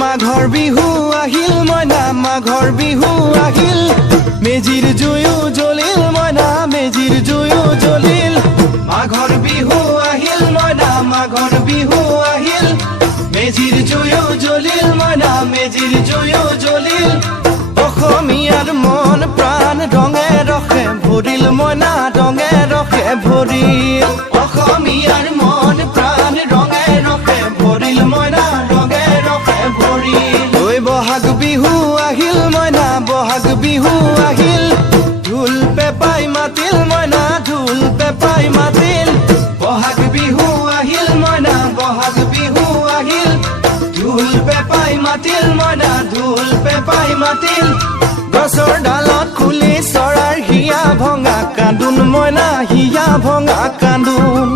মাঘৰ বিহু আহিল মইনা মাঘৰ বিহু আহিল মেজিৰ জুয়ো জ্বলিল মইনা মেজিৰ জুয়ো জ্বলিল মাঘৰ বিহু আহিল মইনা মাঘৰ বিহু আহিল মেজিৰ জুয়ো জ্বলিল মইনা মেজিৰ জুয়ো জ্বলিল অসমীয়াৰ মন প্ৰাণ ৰঙে ৰসে ভৰিল মইনা ৰঙে ৰসে ভৰিল অসমীয়াৰ মন প্ৰাণ ৰঙে ৰসে ভৰিল মইনা ৰঙে ৰসে ভৰিল ঐ বহাগ বিহু আহিল মইনা বহাগ বিহু আহিল ঢোল পেপাই মাতিল মইনা ঢোল পেপাই মাতিল বহাগ বিহু আহিল মইনা বহাগ বিহু আহিল ঢোল পেপাই মাতিল মইনা ঢোল পেপাই মাতিল গছৰ ডালত খুলি চৰাৰ হিয়া ভঙা কান্দোন মইনা হিয়া ভঙা কান্দোন